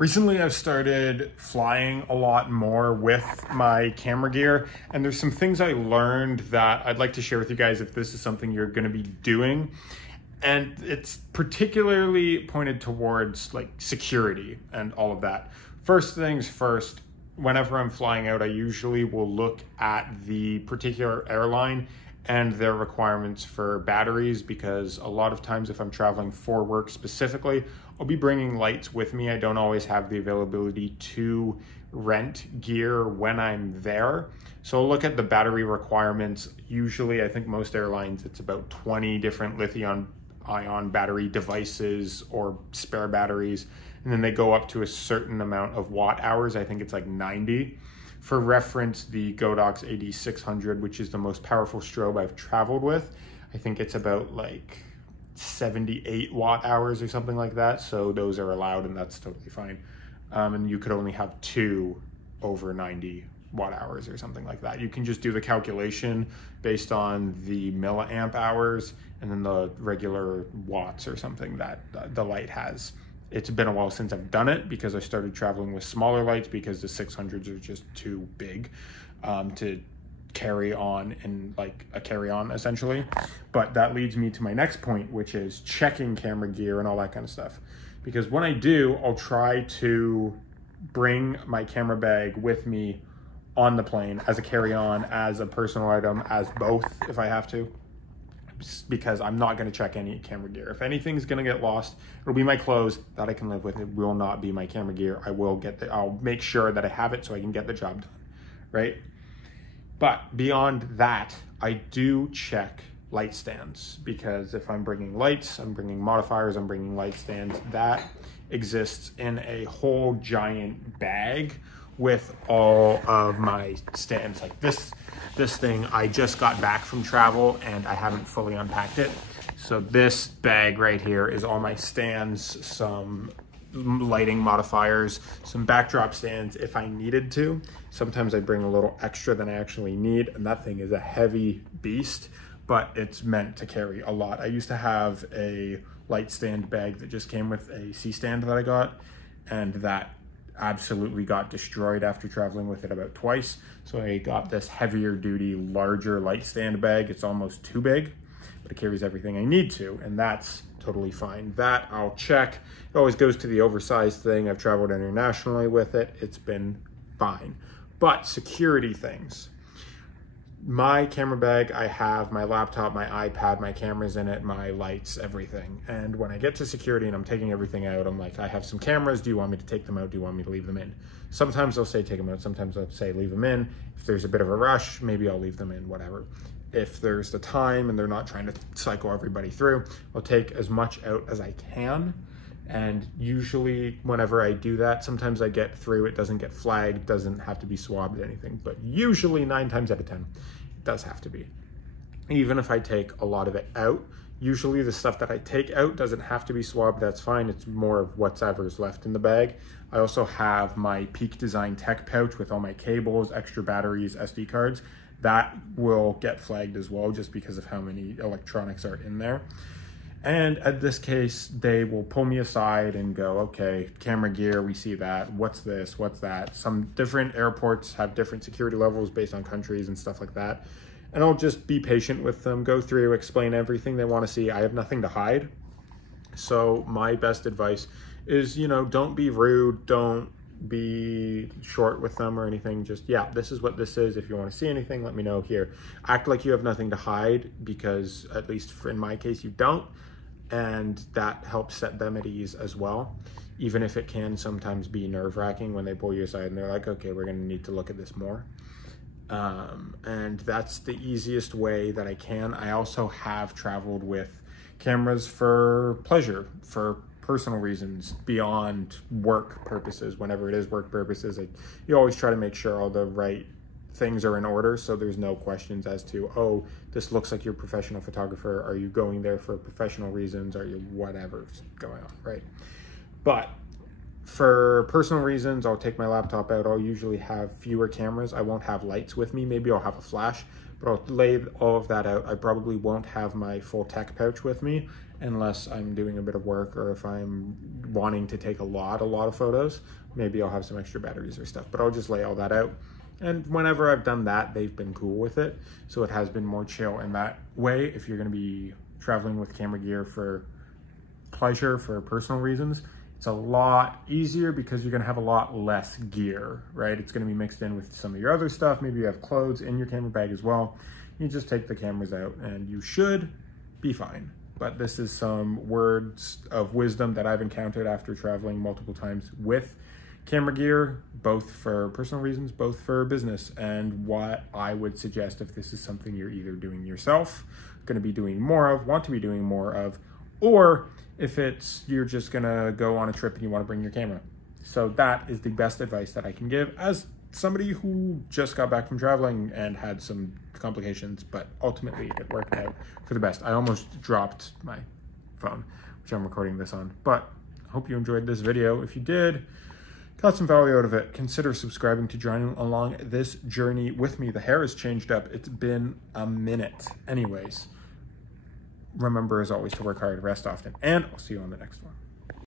Recently, I've started flying a lot more with my camera gear, and there's some things I learned that I'd like to share with you guys if this is something you're going to be doing. And it's particularly pointed towards like security and all of that. First things first, whenever I'm flying out, I usually will look at the particular airline and their requirements for batteries, because a lot of times if I'm traveling for work specifically, I'll be bringing lights with me. I don't always have the availability to rent gear when I'm there. So I'll look at the battery requirements. Usually, I think most airlines, it's about 20 different lithium-ion battery devices or spare batteries. And then they go up to a certain amount of watt hours. I think it's like 90. For reference, the Godox AD600, which is the most powerful strobe I've traveled with, I think it's about like 78 watt hours or something like that. So those are allowed and that's totally fine. And you could only have 2 over 90 watt hours or something like that. You can just do the calculation based on the milliamp hours and then the regular watts or something that the light has. It's been a while since I've done it because I started traveling with smaller lights because the 600s are just too big to carry on in like a carry-on essentially. But that leads me to my next point, which is checking camera gear and all that kind of stuff. Because when I do, I'll try to bring my camera bag with me on the plane as a carry-on, as a personal item, as both if I have to. Because I'm not going to check any camera gear. If anything's going to get lost, it'll be my clothes that I can live with. It will not be my camera gear. I'll make sure that I have it so I can get the job done, right? But beyond that, I do check light stands, because if I'm bringing lights, I'm bringing modifiers, I'm bringing light stands, that exists in a whole giant bag with all of my stands. Like this thing, I just got back from travel and I haven't fully unpacked it. So this bag right here is all my stands, some lighting modifiers, some backdrop stands if I needed to. Sometimes I bring a little extra than I actually need, and that thing is a heavy beast, but it's meant to carry a lot. I used to have a light stand bag that just came with a C-stand that I got, and that absolutely got destroyed after traveling with it about twice. So I got this heavier duty, larger light stand bag. It's almost too big, but it carries everything I need to, and that's totally fine. That I'll check. It always goes to the oversized thing. I've traveled internationally with it. It's been fine. But security things. My camera bag, I have my laptop, my iPad, my cameras in it, my lights, everything. And when I get to security and I'm taking everything out, I'm like, I have some cameras. Do you want me to take them out? Do you want me to leave them in? Sometimes they'll say take them out. Sometimes they'll say leave them in. If there's a bit of a rush, maybe I'll leave them in, whatever. If there's the time and they're not trying to cycle everybody through, I'll take as much out as I can. And usually whenever I do that, sometimes I get through, it doesn't get flagged, doesn't have to be swabbed or anything, but usually 9 times out of 10, it does have to be. Even if I take a lot of it out, usually the stuff that I take out doesn't have to be swabbed, that's fine. It's more of whatever's left in the bag. I also have my Peak Design tech pouch with all my cables, extra batteries, SD cards. That will get flagged as well, just because of how many electronics are in there. And at this case, they will pull me aside and go, okay, camera gear, we see that. What's this? What's that? Some different airports have different security levels based on countries and stuff like that. And I'll just be patient with them, go through, explain everything they want to see. I have nothing to hide. So my best advice is, you know, don't be rude. Don't be short with them or anything. Just, yeah, this is what this is. If you want to see anything, let me know here. Act like you have nothing to hide, because at least in my case, you don't. And that helps set them at ease as well, even if it can sometimes be nerve-wracking when they pull you aside and they're like, okay, we're going to need to look at this more. And that's the easiest way that I can. I also have traveled with cameras for pleasure, for personal reasons, beyond work purposes. Whenever it is work purposes, you always try to make sure all the right things are in order, so there's no questions as to, oh, this looks like you're a professional photographer. Are you going there for professional reasons? Are you whatever's going on, right? But for personal reasons, I'll take my laptop out. I'll usually have fewer cameras. I won't have lights with me. Maybe I'll have a flash, but I'll lay all of that out. I probably won't have my full tech pouch with me, unless I'm doing a bit of work or if I'm wanting to take a lot of photos. Maybe I'll have some extra batteries or stuff, but I'll just lay all that out. And whenever I've done that, they've been cool with it. So it has been more chill in that way. If you're gonna be traveling with camera gear for pleasure, for personal reasons, it's a lot easier because you're gonna have a lot less gear, right? It's gonna be mixed in with some of your other stuff. Maybe you have clothes in your camera bag as well. You just take the cameras out and you should be fine. But this is some words of wisdom that I've encountered after traveling multiple times with camera gear, both for personal reasons, both for business, and what I would suggest if this is something you're either doing yourself, gonna be doing more of, want to be doing more of, or if it's you're just gonna go on a trip and you wanna bring your camera. So that is the best advice that I can give as somebody who just got back from traveling and had some complications, but ultimately it worked out for the best. I almost dropped my phone, which I'm recording this on, but I hope you enjoyed this video. If you did, got some value out of it, consider subscribing to join along this journey with me. The hair has changed up. It's been a minute. Anyways, remember as always to work hard, rest often, and I'll see you on the next one.